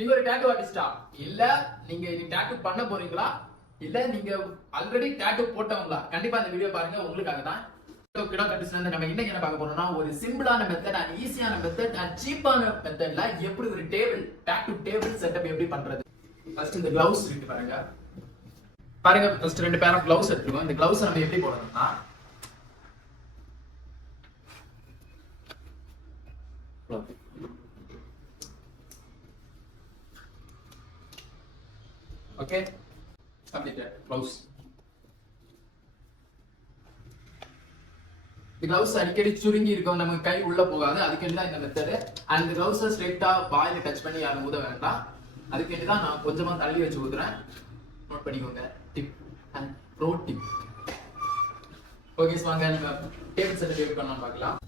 நீங்க ஒரு டாட்டூ ஆர்டிஸ்டா இல்ல நீங்க டாட்டூ பண்ண போறீங்களா இல்ல நீங்க ஆல்ரெடி டாட்டூ போட்டவங்களா? கண்டிப்பா இந்த வீடியோ பாருங்க, உங்களுக்காக தான். நம்ம இன்னைக்கு என்ன பார்க்க போறோம்னா, ஒரு சிம்பிளான மெத்தட் அண்ட் ஈஸியான மெத்தட் அண்ட் சீப்பான மெத்தட்ல எப்படி ஒரு டாட்டூ டேபிள் செட்டப் எப்படி பண்றது. ஃபர்ஸ்ட் இந்த கிளவுஸ் இருக்கு பாருங்க ஃபர்ஸ்ட் 2 பேர் கிளவுஸ் எடுத்துக்கோங்க. இந்த கிளவுஸ் நம்ம எப்படி போடணும்னா, ஓகே கம்ப்ளீட்டட் கிளவுஸ். இந்த கிளவுஸ் அடிக்கடி சுருங்கி இருக்கும், நம்ம கை உள்ள போகாது. அதுக்கு தான் இந்த மெத்தட். அண்ட் இந்த கிளவுஸ் ஸ்ட்ரைட்டா பாயில டச் பண்ணி யாரும் ஊத வேண்டாம். அதுக்கு தான் நான் கொஞ்சமா தள்ளி வச்சு ஊதுறேன். நோட் பண்ணிக்கோங்க. Tip and pro tip. Okay வாங்க நம்ம டேபிள் செட்டப் எப்படி பண்ணலாம் பார்க்கலாம்.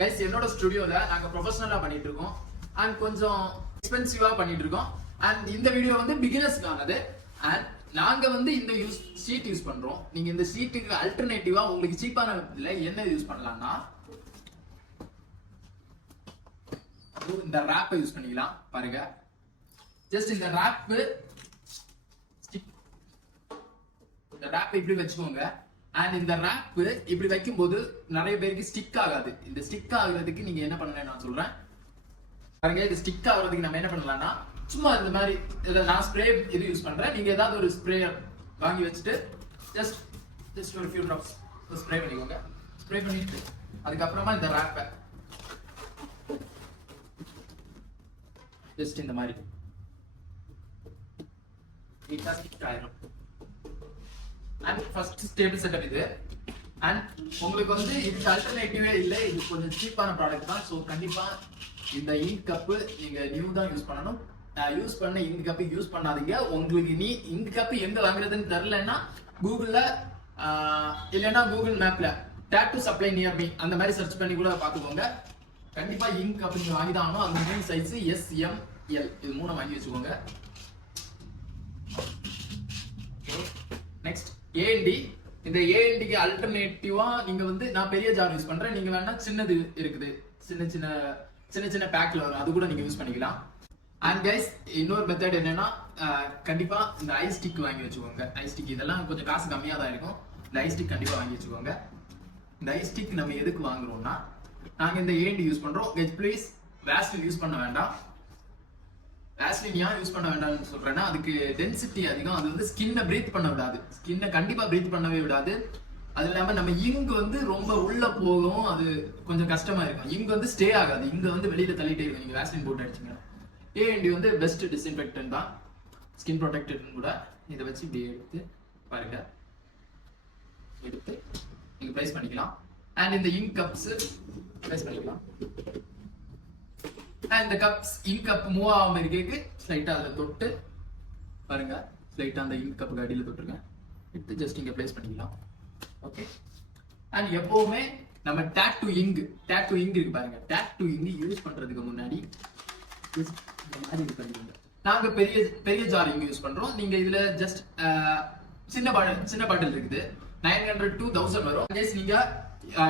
கைஸ், என்னோட ஸ்டுடியோல நாங்க ப்ரொஃபஷனலா பண்ணிட்டு இருக்கோம் அண்ட் கொஞ்சம் எக்ஸ்பென்சிவா பண்ணிட்டு இருக்கோம். அண்ட் இந்த வீடியோ வந்து பிகினர்ஸ்க்கானது. அண்ட் நாங்க வந்து இந்த ஷீட் யூஸ் பண்றோம். நீங்க இந்த ஷீட்டுக்கு அல்டர்னேட்டிவா உங்களுக்கு சீப்பான என்ன யூஸ் பண்ணலாம்னா, இந்த ராப்பை யூஸ் பண்ணிக்கலாம். பாருங்க, ஜஸ்ட் இந்த ராப்பை இப்படி வச்சுக்கோங்க. அண்ட் இந்த ராப் இப்படி வைக்கும் போது நிறைய பேருக்கு ஸ்டிக் ஆகாது. இந்த ஸ்டிக் ஆகுறதுக்கு நீங்க என்ன பண்ணலாம் நான் சொல்றேன் பாருங்க. இது ஸ்டிக் ஆகுறதுக்கு நம்ம என்ன பண்ணலாம்னா, சும்மா இந்த மாதிரி நான் ஸ்ப்ரே இது யூஸ் பண்றேன். நீங்க ஏதாவது ஒரு ஸ்ப்ரே வாங்கி வச்சுட்டு ஜஸ்ட் ஒரு ஃபியூ ட்ராப்ஸ் ஸ்ப்ரே பண்ணிக்கோங்க. ஸ்ப்ரே பண்ணிட்டு அதுக்கப்புறமா இந்த ராப்பை ஜஸ்ட் இந்த மாதிரி நீட்டா ஸ்டிக் ஆயிடும். அண்ட் ஃபர்ஸ்ட் டேபிள் செட்டப் இது. அண்ட் உங்களுக்கு வந்து இதுக்கு அல்டர்னேட்டிவே இல்லை, இது கொஞ்சம் சீப்பான ப்ராடக்ட் தான். ஸோ கண்டிப்பா இந்த இங்க் கப்பு நீங்க நியூ தான் யூஸ் பண்ணணும். யூஸ் பண்ண இங்க் கப்பு யூஸ் பண்ணாதீங்க. உங்களுக்கு இங்க் கப்பு எங்க வாங்குறதுன்னு தெரியலன்னா கூகுள்ல இல்லைன்னா கூகுள் மேப்ல டாட்டூ சப்ளை நியர் மீ அந்த மாதிரி சர்ச் பண்ணி கூட பாத்துக்கோங்க. கண்டிப்பா இங்க் கப்பு நீங்க வாங்கி தான் ஆகணும். அந்த மெயின் சைஸ் SML இது 3 வாங்கி வச்சுக்கோங்க. Next AND. இந்த ANDக்கு அல்டர்னேட்டிவா நீங்க வந்து நான் பெரிய ஜார் யூஸ் பண்றேன். நீங்க வேணா சின்னது இருக்குது, சின்ன சின்ன பேக்ல வரும், அது கூட நீங்க யூஸ் பண்ணிக்கலாம். அண்ட் கைஸ், இன்னொரு மெத்தட் என்னன்னா, கண்டிப்பா இந்த ஐ ஸ்டிக் வாங்கி வச்சுக்கோங்க. ஐ ஸ்டிக் இதெல்லாம் கொஞ்சம் காசு கம்மியா தான் இருக்கும். இந்த ஐ ஸ்டிக் கண்டிப்பா வாங்கி வச்சுக்கோங்க. இந்த ஐ ஸ்டிக் நம்ம எதுக்கு வாங்குறோம்னா, நாங்க இந்த AND யூஸ் பண்றோம். ப்ளீஸ் வேஸ்லின் யூஸ் பண்ண வேண்டாம். வேஸ்லின் ஏன் யூஸ் பண்ண வேண்டாம்னு சொல்றேன்னா, அதுக்கு டென்சிட்டி அதிகம். அது வந்து ஸ்கின்னை பிரீத் பண்ண விடாது. ஸ்கின்னை கண்டிப்பா பிரீத் பண்ணவே விடாது. அது இல்லாம நம்ம இங்கு வந்து ரொம்ப உள்ள போகும், அது கொஞ்சம் கஷ்டமா இருக்கும். இங்கு வந்து ஸ்டே ஆகாது, இங்க வந்து வெளியில தள்ளிட்டே இருக்கும் நீங்க வேஸ்லின் போட்டு அடிச்சீங்க. AND வந்து பெஸ்ட் டிஸ்இன்ஃபெக்டன்ட் தான், ஸ்கின் ப்ரொடெக்டட் கூட. இதை வச்சு இப்படி எடுத்து பாருங்க, எடுத்து நீங்க பிளேஸ் பண்ணிக்கலாம். அண்ட் இந்த இங்க் கப்ஸ் பிளேஸ் பண்ணிக்கலாம். அண்ட் இந்த கப்ஸ் இங்க் கப் மூவ் ஆகாம இருக்கு, ஸ்லைட்டா அதுல தொட்டு பாருங்க. ஸ்லைட்டா அந்த இங்க் கப்புக்கு அடியில தொட்டுருங்க. எடுத்து ஜஸ்ட் இங்க பிளேஸ் பண்ணிக்கலாம். ஓகே. அண்ட் எப்பவுமே நம்ம டாட்டூ இங்க் இருக்கு பாருங்க. டாட்டூ இங்க் யூஸ் பண்றதுக்கு முன்னாடி இந்த மாதிரி இது பண்ணிக்கோங்க. நாங்க பெரிய ஜார் இங்க் யூஸ் பண்றோம். நீங்க இதுல ஜஸ்ட் சின்ன பாட்டில் இருக்குது, 900 to 1000 வரும். நீங்க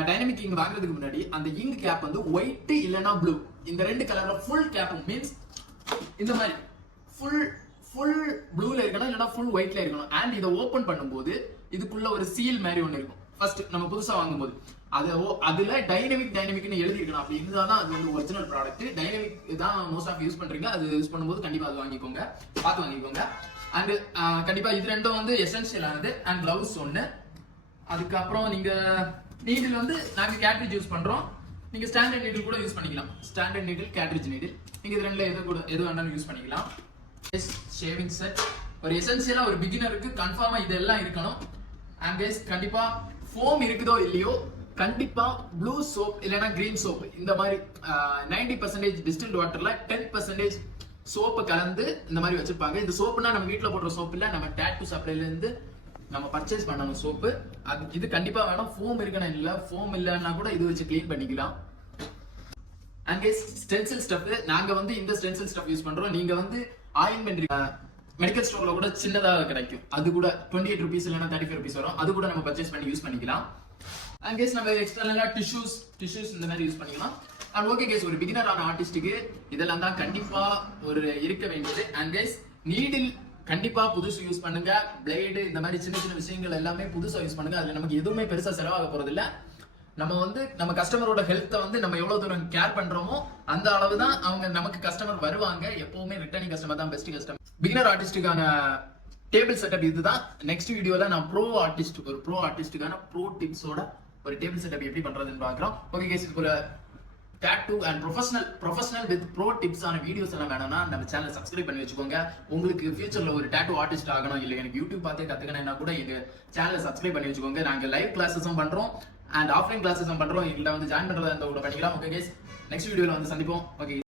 டைனமிக் இங்க் வாங்குறதுக்கு முன்னாடி அந்த இங்க் கேப் வந்து ஒயிட் இல்லனா ப்ளூ, இந்த 2 கலர்ல ஃபுல் கேப் மீன்ஸ் இந்த மாதிரி ஃபுல் ப்ளூல இருக்கணும் இல்லனா ஃபுல் ஒயிட்ல இருக்கணும். அண்ட் இதை ஓபன் பண்ணும்போது இதுக்குள்ள ஒரு சீல் மாதிரி ஒன்னு இருக்கும். ஃபர்ஸ்ட் நம்ம புதுசா வாங்கும்போது அதுல டைனமிக்னு எழுதி இருக்கணும். அப்படி இருந்தா தான் அது வந்து ஒரிஜினல் ப்ராடக்ட். டைனமிக் தான் மோஸ்ட் ஆஃப் யூஸ் பண்றீங்க. அது யூஸ் பண்ணும்போது கண்டிப்பா அது வாங்கிக்கோங்க, பார்த்து வாங்கிக்கோங்க. அண்ட் கண்டிப்பா இது ரெண்டும் வந்து எசென்ஷியல் ஆனது. அண்ட் கிளவுஸ் ஒன்னு. அதுக்கப்புறம் நீங்க நீடில் வந்து நாங்க கேட்ரிட்ஜ் யூஸ் பண்றோம். நீங்க ஸ்டாண்டர்ட் நீடில் கூட யூஸ் பண்ணிக்கலாம். ஸ்டாண்டர்ட் நீடில், கேட்ரிட்ஜ் நீடில், நீங்க இது ரெண்டுல எது வேணாலும் யூஸ் பண்ணிக்கலாம். ஷேவிங் செட் ஒரு எசென்ஷியலா ஒரு பிகினருக்கு கன்ஃபார்மா இதெல்லாம் இருக்கணும். அண்ட் கைஸ், கண்டிப்பா ஃபோம் இருக்குதோ இல்லையோ, கண்டிப்பா ப்ளூ சோப் இல்லனா கிரீன் சோப், இந்த மாதிரி 90% டிஸ்டில்ட் வாட்டர்ல 10% சோப்பு கலந்து இந்த மாதிரி வச்சிருப்பாங்க. இந்த சோப்புனா நம்ம வீட்டுல போடுற சோப்பு இல்ல, நம்ம டாட்டூ சப்ளைல இருந்து நம்ம பர்ச்சேஸ் பண்ணணும் சோப்பு. இது கண்டிப்பா வேணும். ஃபோம் இருக்கணும் இல்ல, ஃபோம் இல்லன்னா கூட இது வச்சு க்ளீன் பண்ணிக்கலாம். அண்ட் கைஸ், ஸ்டென்சில் ஸ்டஃப் நாங்க வந்து இந்த ஸ்டென்சில் ஸ்டஃப் யூஸ் பண்றோம். நீங்க வந்து ஆயின்மெண்ட் மெடிக்கல் ஸ்டோர்ல கூட சின்னதாக கிடைக்கும், அது கூட 28 rupees இல்லைன்னா 35 rupees வரும். அது கூட நம்ம பர்ச்சேஸ் பண்ணி யூஸ் பண்ணிக்கலாம். அண்ட் கைஸ், நம்ம எக்ஸ்டர்னலா டிஷ்யூஸ் இந்த மாதிரி யூஸ் பண்ணிக்கலாம். அண்ட் ஓகே கேஸ், ஒரு பிகினரான ஆர்டிஸ்டுக்கு இதெல்லாம் தான் கண்டிப்பா ஒரு இருக்க வேண்டியது. அண்ட் கேஸ், நீடில் கண்டிப்பா புதுசு யூஸ் பண்ணுங்க. பிளேடு இந்த மாதிரி சின்ன சின்ன விஷயங்கள் எல்லாமே புதுசா யூஸ் பண்ணுங்க. அதுல நமக்கு எதுவுமே பெருசா செலவாக போறது இல்ல. நம்ம கஸ்டமரோட ஹெல்த்தை நம்ம எவ்வளவு தூரம் கேர் பண்றோமோ அந்த அளவு தான் அவங்க நமக்கு கஸ்டமர் வருவாங்க. எப்பவுமே ரிட்டர்னிங் கஸ்டமர் தான் பெஸ்ட் கஸ்டமர். பிகினர் ஆர்டிஸ்டுக்கான டேபிள் செட்டப் இதுதான். நெக்ஸ்ட் வீடியோல நான் ப்ரோ ஆர்டிஸ்டுக்கான ப்ரோ டிப்ஸோட ஒரு டேபிள் செட்டப் எப்படி பண்றதுன்னு பாக்குறோம். ஓகே கேஸ், இதுக்கு ஒரு tattoo and professional with bro tips ஆன வீடியோஸ் எல்லாம் வேணும்னா நம்ம சேனலை சப்ஸ்கிரைப் பண்ணி வச்சுக்கோங்க. உங்களுக்கு ஃபியூச்சர்ல ஒரு டாட்டூ ஆர்டிஸ்ட் ஆகணும், இல்லை எனக்கு யூடியூப் பார்த்தே கத்துக்கணும்னா கூட எங்க சேனலை சப்ஸ்கிரைப் பண்ணி வச்சுக்கோங்க. நாங்க லைவ் கிளாஸஸும் பண்றோம் அண்ட் ஆஃப்லைன் கிளாஸஸும் பண்றோம். இதுல ஜாயின் பண்றதா இருந்தா கூட பண்ணிக்கலாம். ஓகே கேஸ், நெக்ஸ்ட் வீடியோல சந்திப்போம். ஓகே.